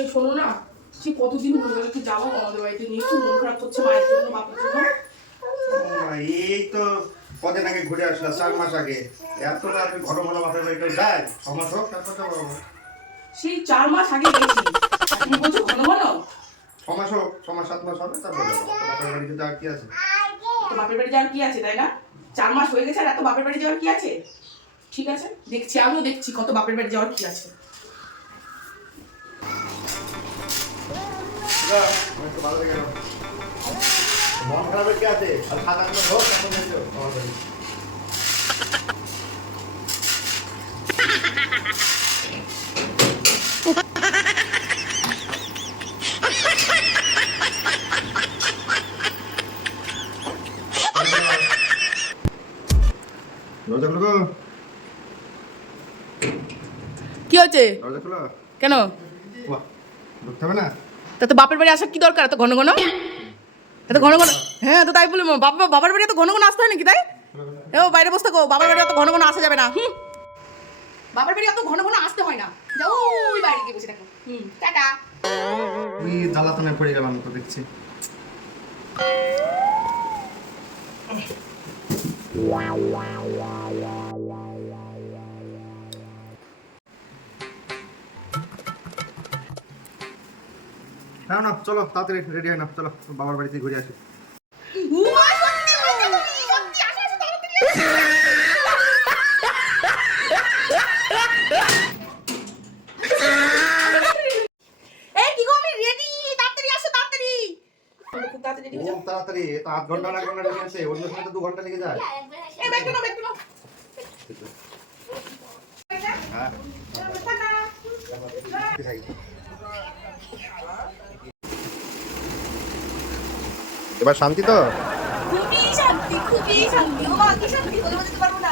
এই শোনো না, সে কতদিন হয়ে গেল কি যাবো আমাদের বাড়িতে নিয়ে, খুব মন খারাপ করছে মায়ের জন্য বাপের জন্য। এই তো কদিন আগে ঘুরে আসলাম, 4 মাস আগে। এত রাত ঘন ঘন বাপের বাড়িতে যায়, 6 মাস হোক তারপর তো সেই 4 মাস আগে গেছি, তুমি বলছো ঘন ঘন? 6 মাস হোক, 6 মাস 7 মাস হবে তারপর বাপের বাড়িতে যাওয়ার কি আছে? তো বাপের বাড়ি যাওয়ার কি আছে, তাই না? 4 মাস হয়ে গেছে আর এত বাপের বাড়ি যাওয়ার কি আছে? ঠিক আছে, দেখছি, আমিও দেখছি কত বাপের বাড়ি যাওয়ার কি আছে। একটু ভালো লেগে গেল। মন খারাপের কি আছে? আর 7-8 মাস হোক তারপর যেও আমার বাড়ি। দরজা খুলো গো। কি হয়েছে? দরজা খুলো। কেন? বাহ, ঢুকতে হবে না? তা তো বাপের বাড়ি আসার কি দরকার এত ঘন ঘন? এত ঘন ঘন? হ্যাঁ, তো তাই বলি, বাবার বাড়ি এত ঘন ঘন আসতে হয় নাকি? তাই ও বাইরে বসে থাকো, বাবার বাড়ি এত ঘন ঘন আসা যাবে না। বাবার বাড়ি এত ঘন ঘন আসতে হয় না, যাও ওই বাইরে গিয়ে বসে থাকো। টাটা। ওই জ্বালাতনে পড়ে গেলাম তো দেখছি। হ্যাঁ না, চলো তাড়াতাড়ি রেডি হয় না, চলো বাবার বাড়িতে ঘুরে আসি। খুব তাড়াতাড়ি, এটা 8 ঘন্টা লাগবে না রেডি হতে, অন্য সময় তো 2 ঘন্টা লেগে যায়। হ্যাঁ এবার শান্তি তো? খুবই শান্তি, খুবই শান্তি। ও মা, কি শান্তি বলে বোঝাতে পারবো না।